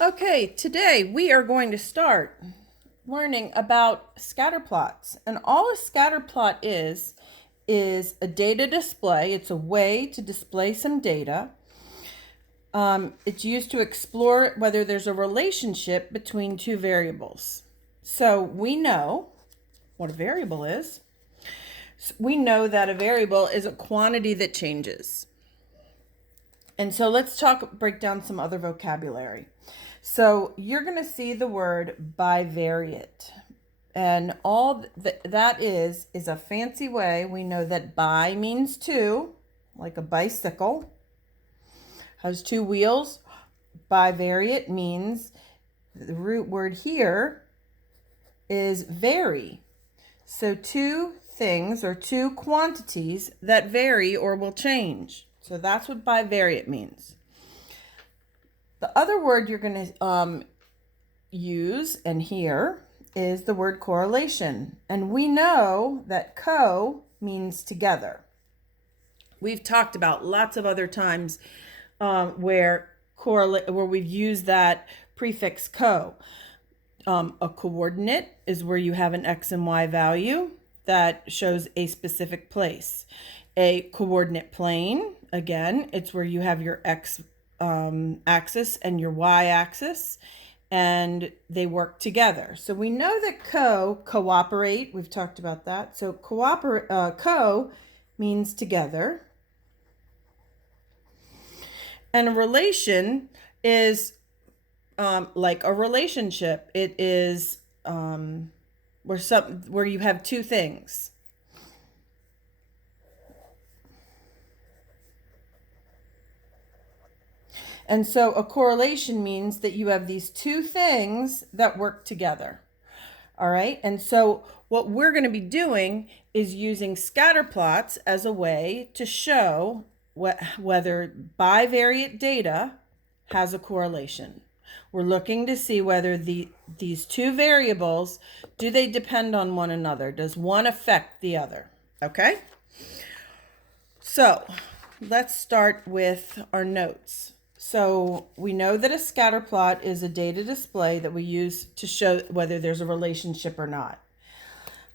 Okay, today we are going to start learning about scatter plots. And all a scatter plot is a data display. It's a way to display some data. It's used to explore whether there's a relationship between two variables. So we know what a variable is. We know that a variable is a quantity that changes. And so let's break down some other vocabulary. So you're going to see the word bivariate. And that is a fancy way. We know that bi means two, like a bicycle, has two wheels. Bivariate means the root word here is vary. So two things or two quantities that vary or will change. So that's what bivariate means. The other word you're going to use and hear is the word correlation. And we know that means together. We've talked about lots of other times where we've used that prefix co. A coordinate is where you have an x and y value that shows a specific place. A coordinate plane, again, it's where you have your x axis and your y axis, and they work together. So we know that cooperate. We've talked about that. So co means together, and a relation is like a relationship. It is where you have two things. And so a correlation means that you have these two things that work together. All right. And so what we're going to be doing is using scatter plots as a way to show whether bivariate data has a correlation. We're looking to see whether these two variables, do they depend on one another? Does one affect the other? Okay. So let's start with our notes. So we know that a scatter plot is a data display that we use to show whether there's a relationship or not.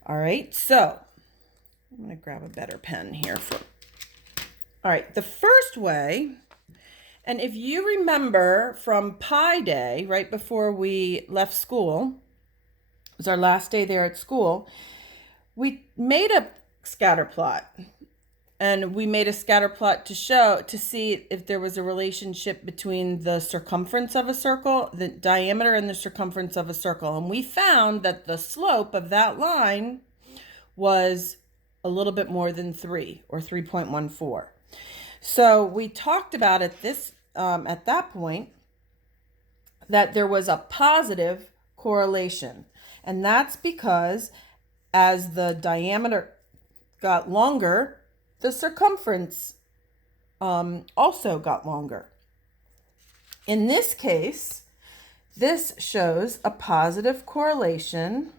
All right, so I'm going to grab a better pen here. All right, the first way, and if you remember from Pi Day, right before we left school, it was our last day there at school, we made a scatter plot. And we made a scatter plot to see if there was a relationship between the circumference of a circle, the diameter and the circumference of a circle. And we found that the slope of that line was a little bit more than 3 or 3.14. So we talked about at that point that there was a positive correlation. And that's because as the diameter got longer, the circumference also got longer. In this case, this shows a positive correlation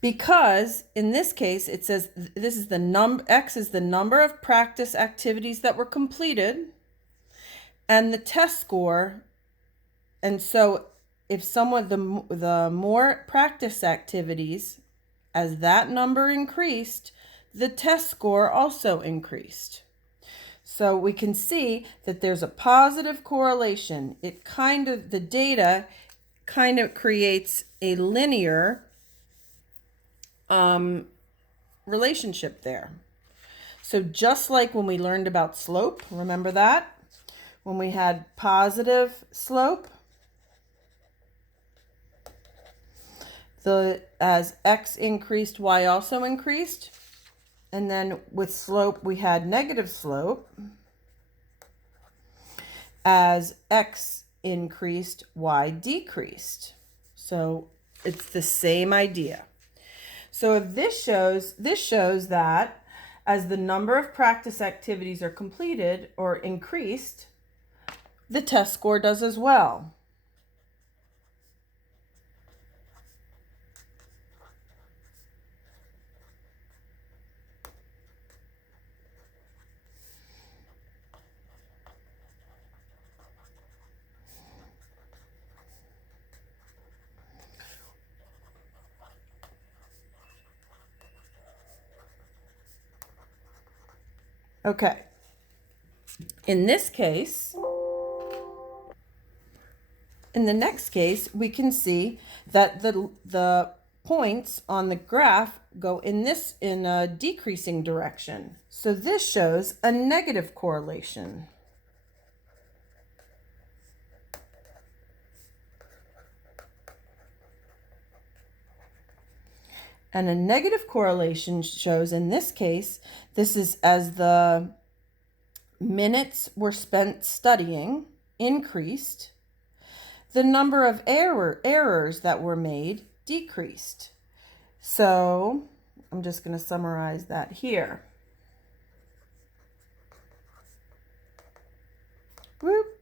because in this case it says this is x is the number of practice activities that were completed and the test score. And so if the more practice activities, as that number increased, the test score also increased. So we can see that there's a positive correlation. The data kind of creates a linear relationship there. So just like when we learned about slope, remember that? When we had positive slope, as x increased, y also increased. And then with slope, we had negative slope. As x increased, y decreased. So it's the same idea. So if this shows that as the number of practice activities are completed or increased, the test score does as well. Okay. In this case, in the next case, we can see that the points on the graph go in a decreasing direction. So this shows a negative correlation. And a negative correlation shows, in this case, this is as the minutes were spent studying increased, the number of errors that were made decreased. So I'm just going to summarize that here. Whoop.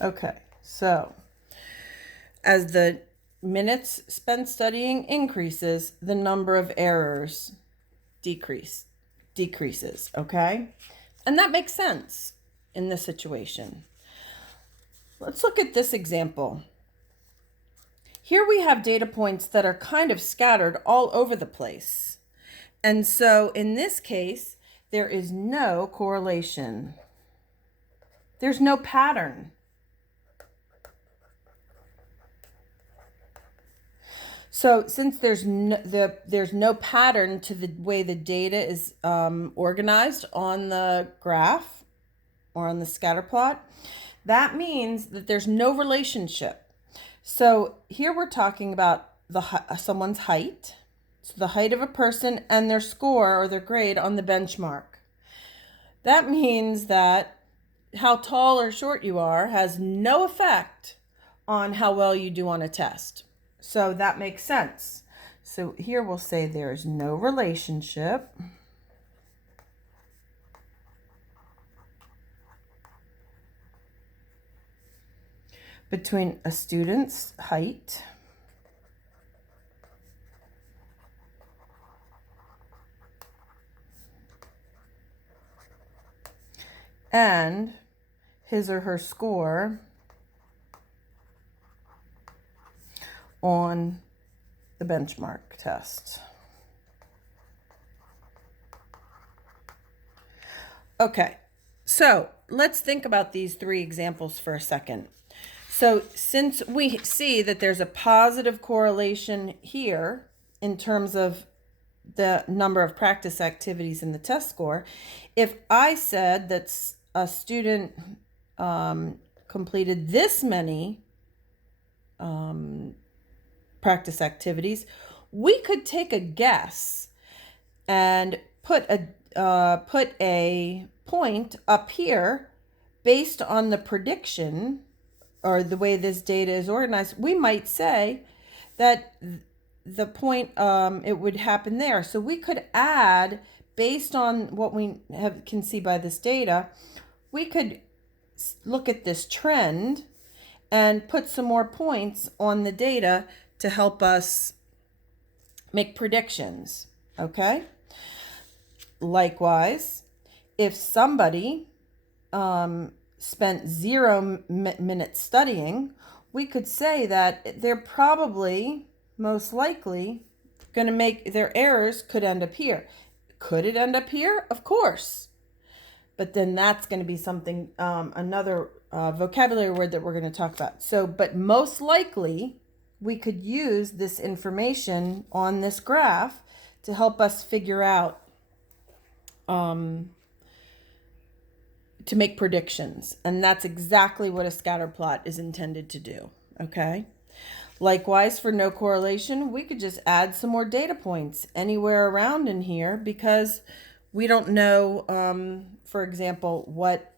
Okay, so as the minutes spent studying increases, the number of errors decreases, okay? And that makes sense in this situation. Let's look at this example. Here we have data points that are kind of scattered all over the place. And so in this case, there is no correlation. There's no pattern. So since there's no pattern to the way the data is organized on the graph or on the scatter plot, that means that there's no relationship. So here we're talking about someone's height, so the height of a person and their score or their grade on the benchmark. That means that how tall or short you are has no effect on how well you do on a test. So that makes sense. So here we'll say there is no relationship between a student's height and his or her score on the benchmark test. Okay, so let's think about these three examples for a second. So since we see that there's a positive correlation here in terms of the number of practice activities in the test score, if I said that a student completed this many practice activities, we could take a guess and put a point up here based on the prediction or the way this data is organized. We might say that the point it would happen there. So we could add, based on what we can see by this data, we could look at this trend and put some more points on the data to help us make predictions, okay? Likewise, if somebody spent 0 minutes studying, we could say that they're probably, most likely, going to make their errors could end up here. Could it end up here? Of course. But then that's going to be something, another vocabulary word that we're going to talk about. So, but most likely, we could use this information on this graph to help us figure out, to make predictions. And that's exactly what a scatter plot is intended to do, okay? Likewise, for no correlation, we could just add some more data points anywhere around in here because we don't know, for example, what,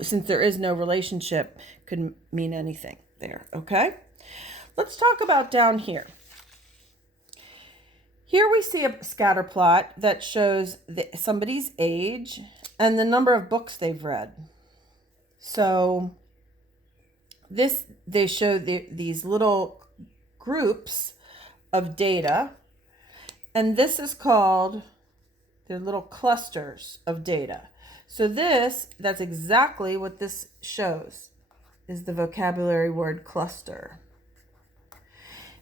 since there is no relationship, could mean anything there, okay? Let's talk about down here. Here we see a scatter plot that shows somebody's age and the number of books they've read. So they show these little groups of data, and this is called, they're little clusters of data. So that's exactly what this shows, is the vocabulary word cluster.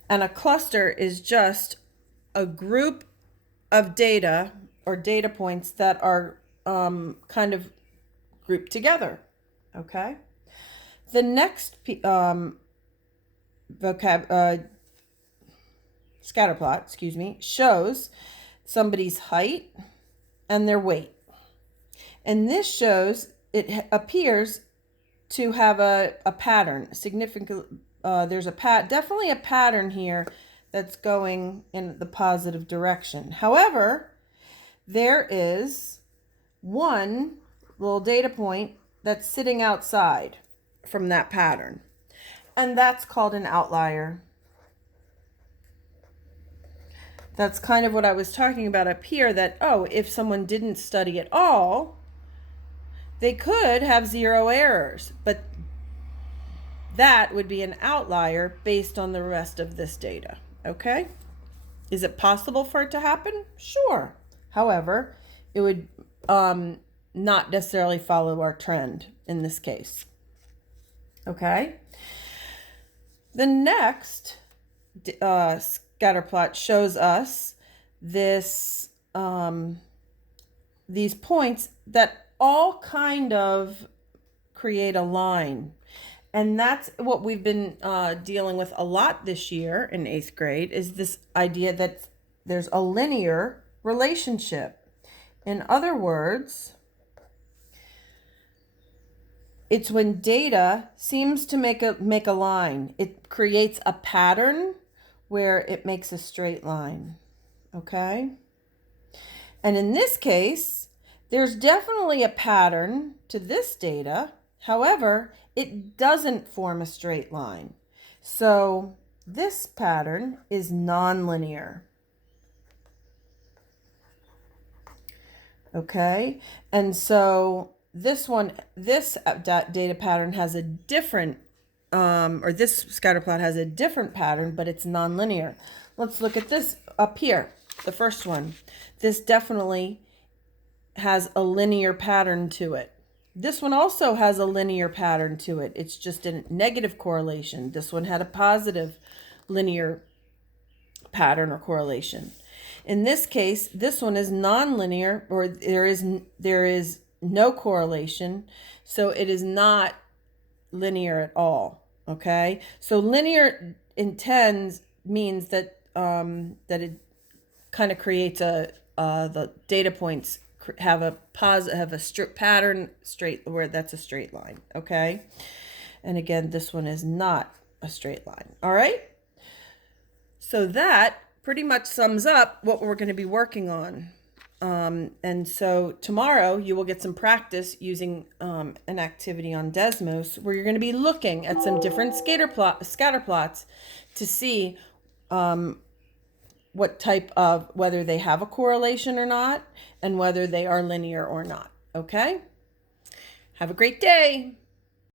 And a cluster is just a group of data or data points that are kind of grouped together. Okay. The next scatter plot, shows somebody's height and their weight. And this shows, it appears to have a pattern, significant. There's definitely a pattern here that's going in the positive direction. However, there is one little data point that's sitting outside from that pattern, and that's called an outlier. That's kind of what I was talking about up here, that, if someone didn't study at all, they could have 0 errors, but that would be an outlier based on the rest of this data. Okay? Is it possible for it to happen? Sure. However, it would not necessarily follow our trend in this case. Okay? The next scatter plot shows us these points that all kind of create a line. And that's what we've been dealing with a lot this year in 8th grade, is this idea that there's a linear relationship. In other words, it's when data seems to make a line. It creates a pattern where it makes a straight line. Okay? And in this case, there's definitely a pattern to this data. However, it doesn't form a straight line. So this pattern is nonlinear. Okay? And so this data pattern has a different, or this scatter plot has a different pattern, but it's nonlinear. Let's look at this up here, the first one. This definitely has a linear pattern to it. This one also has a linear pattern to it. It's just a negative correlation. This one had a positive linear pattern or correlation. In this case, this one is nonlinear, or there is no correlation, so it is not linear at all. Okay, so linear means that that it kind of creates the data points have a pattern where that's a straight line. Okay, and again, this one is not a straight line. All right, so that pretty much sums up what we're going to be working on. And so tomorrow you will get some practice using an activity on Desmos, where you're going to be looking at some different scatter plots to see what type of, whether they have a correlation or not, and whether they are linear or not. Okay? Have a great day.